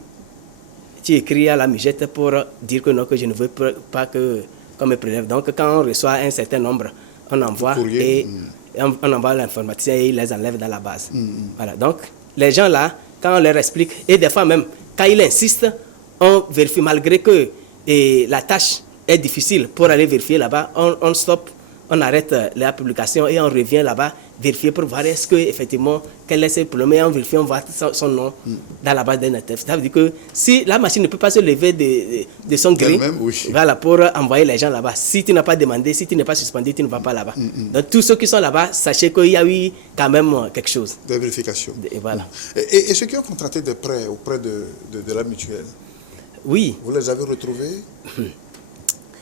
tu écris à la Mugette pour dire que non, que je ne veux pas qu'on me prélève. Donc, quand on reçoit un certain nombre, on envoie et on envoie l'informaticien et il les enlève dans la base. Voilà. Donc, les gens là, quand on leur explique, et des fois même, quand ils insistent, on vérifie, malgré que la tâche est difficile pour aller vérifier là-bas, on stoppe, on arrête la publication et on revient là-bas vérifier pour voir est-ce que effectivement quel est ce problème et on vérifie, on voit son nom dans la base d'NTF. Ça veut dire que si la machine ne peut pas se lever de son gré, voilà, pour envoyer les gens là-bas. Si tu n'as pas demandé, si tu n'es pas suspendu, tu ne vas pas là-bas. Donc tous ceux qui sont là-bas, sachez qu'il y a eu quand même quelque chose. De vérification. Et voilà. Et ceux qui ont contracté des prêts auprès de la mutuelle, oui. Vous les avez retrouvés?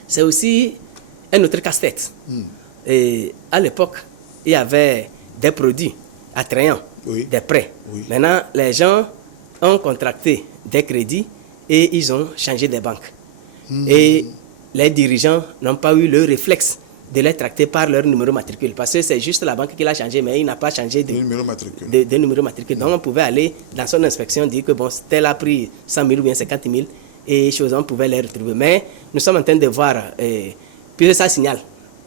C'est aussi un autre casse-tête. Et à l'époque, il y avait des produits attrayants, des prêts. Maintenant, les gens ont contracté des crédits et ils ont changé des banques. Et les dirigeants n'ont pas eu le réflexe de les tracter par leur numéro matricule. Parce que c'est juste la banque qui l'a changé, mais il n'a pas changé de numéro matricule. Donc on pouvait aller dans son inspection, dire que bon, tel a pris 100 000 ou bien 50 000 et choses, on pouvait les retrouver. Mais nous sommes en train de voir, puis ça signale.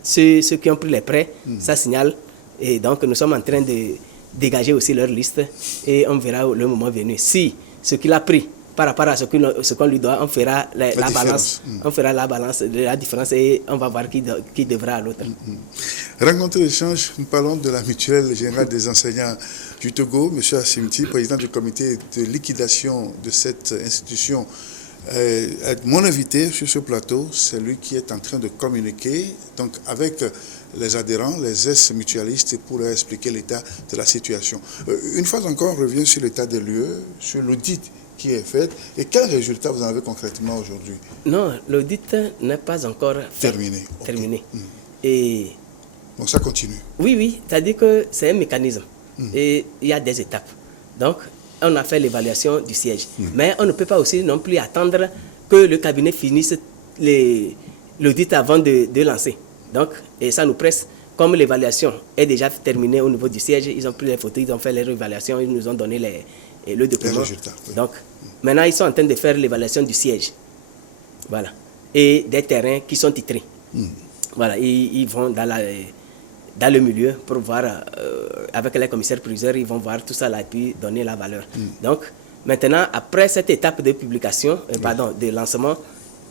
Ceux qui ont pris les prêts, ça signale. Et donc nous sommes en train de dégager aussi leur liste et on verra le moment venu. Si ce qu'il a pris par rapport à ce qu'on lui doit, on fera la balance. On fera la balance de la différence et on va voir qui devra à l'autre. Rencontre d'échange, nous parlons de la mutuelle générale des enseignants du Togo. M. Assimti, président du comité de liquidation de cette institution, mon invité sur ce plateau, c'est lui qui est en train de communiquer donc avec les adhérents, les ex-mutualistes, pour leur expliquer l'état de la situation. Une fois encore, on revient sur l'état des lieux, sur l'audit qui est fait. Et quels résultats vous en avez concrètement aujourd'hui? Non, l'audit n'est pas encore terminé. Terminé. Et donc ça continue? Oui, c'est-à-dire que c'est un mécanisme. Et il y a des étapes. Donc, on a fait l'évaluation du siège. Mais on ne peut pas aussi non plus attendre que le cabinet finisse l'audit avant de lancer. Donc, et ça nous presse. Comme l'évaluation est déjà terminée au niveau du siège, ils ont pris les photos, ils ont fait leur évaluation, ils nous ont donné le document. Les résultats. Donc, maintenant, ils sont en train de faire l'évaluation du siège. Voilà. Et des terrains qui sont titrés. Voilà. Ils vont dans le milieu pour voir, avec les commissaires priseurs, ils vont voir tout ça là et puis donner la valeur. Donc, maintenant, après cette étape de publication, de lancement,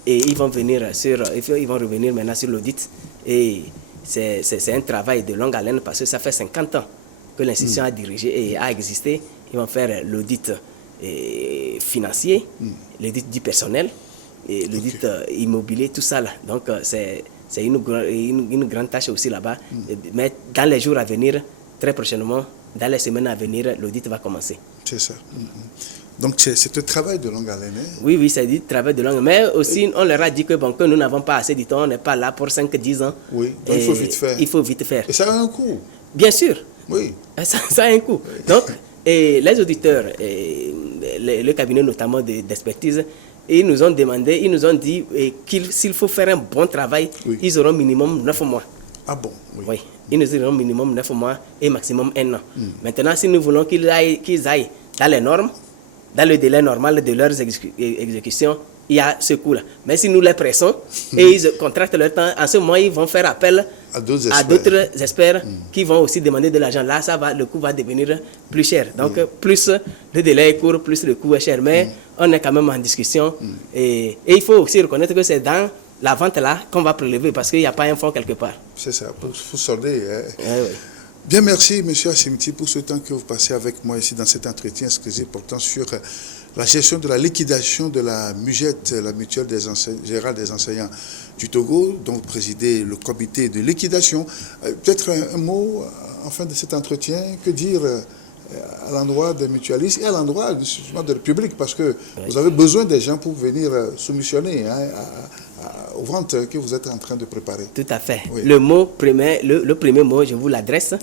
et ils vont revenir maintenant sur l'audit. Et c'est un travail de longue haleine parce que ça fait 50 ans que l'institution a dirigé et a existé. Ils vont faire l'audit financier, l'audit du personnel, l'audit immobilier, tout ça là. Donc, c'est une grande tâche aussi là-bas. Mais dans les jours à venir, très prochainement, dans les semaines à venir, l'audit va commencer. C'est ça. Donc c'est un travail de longue haleine. Oui, c'est du travail de longue. Mais aussi, on leur a dit que nous n'avons pas assez de temps, on n'est pas là pour 5-10 ans. Oui, donc il faut vite faire. Il faut vite faire. Et ça a un coût? Bien sûr. Oui. Ça a un coût. Donc, les auditeurs, le cabinet notamment d'expertise, ils nous ont demandé, ils nous ont dit s'il faut faire un bon travail, ils auront minimum 9 mois. Ah bon? Oui. Ils nous auront minimum 9 mois et maximum 1 an. Maintenant, si nous voulons qu'ils aillent dans les normes, dans le délai normal de leurs exécutions, il y a ce coût-là. Mais si nous les pressons et ils contractent leur temps, en ce moment, ils vont faire appel à d'autres experts qui vont aussi demander de l'argent. Là, le coût va devenir plus cher. Donc, plus le délai est court, plus le coût est cher. Mais on est quand même en discussion. Et il faut aussi reconnaître que c'est dans la vente là qu'on va prélever parce qu'il n'y a pas un fonds quelque part. C'est ça, pour solder. Oui. Bien, merci M. Assimti pour ce temps que vous passez avec moi ici dans cet entretien exclusif portant sur la gestion de la liquidation de la MUGET, la mutuelle générale des enseignants du Togo, dont vous présidez le comité de liquidation. Peut-être un mot en fin de cet entretien, que dire à l'endroit des mutualistes et à l'endroit de la public, parce que vous avez besoin des gens pour venir soumissionner aux ventes que vous êtes en train de préparer. Tout à fait. Oui. Le premier mot, je vous l'adresse.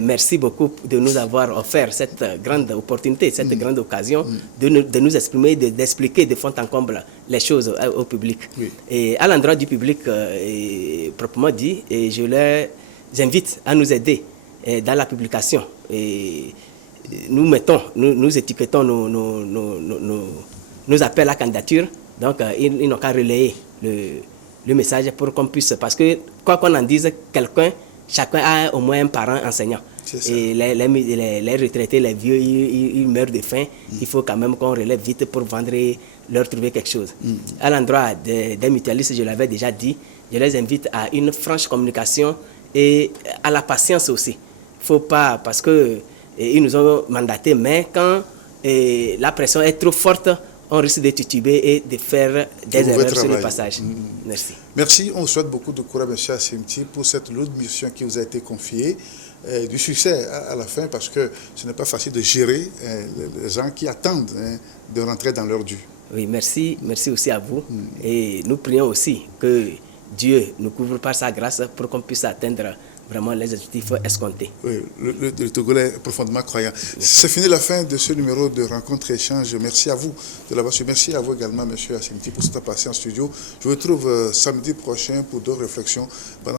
Merci beaucoup de nous avoir offert cette grande opportunité, cette grande occasion de nous exprimer, d'expliquer de fond en comble les choses au public. Oui. Et à l'endroit du public, proprement dit, je les invite à nous aider dans la publication. Et nous étiquetons nos nos appels à candidature. Donc, ils n'ont qu'à relayer le message pour qu'on puisse... Parce que, quoi qu'on en dise, chacun a au moins un parent enseignant. Et les retraités, les vieux, ils meurent de faim. Il faut quand même qu'on relève vite pour vendre et leur trouver quelque chose. À l'endroit des mutualistes, je l'avais déjà dit, je les invite à une franche communication et à la patience aussi. Il ne faut pas, parce qu'ils nous ont mandatés, mais quand la pression est trop forte, on risque de tituber et de faire des erreurs sur le passage. Merci. Merci. On souhaite beaucoup de courage, M. Assemti, pour cette lourde mission qui vous a été confiée. Du succès à la fin, parce que ce n'est pas facile de gérer les gens qui attendent de rentrer dans leur dû. Oui, merci. Merci aussi à vous. Et nous prions aussi que Dieu nous couvre par sa grâce pour qu'on puisse atteindre vraiment les objectifs escomptés. Oui, le Togolais est profondément croyant. C'est fini la fin de ce numéro de Rencontre Échange. Merci à vous de l'avoir suivi. Merci à vous également, M. Assemti, pour cette passé en studio. Je vous retrouve samedi prochain pour d'autres réflexions. Pendant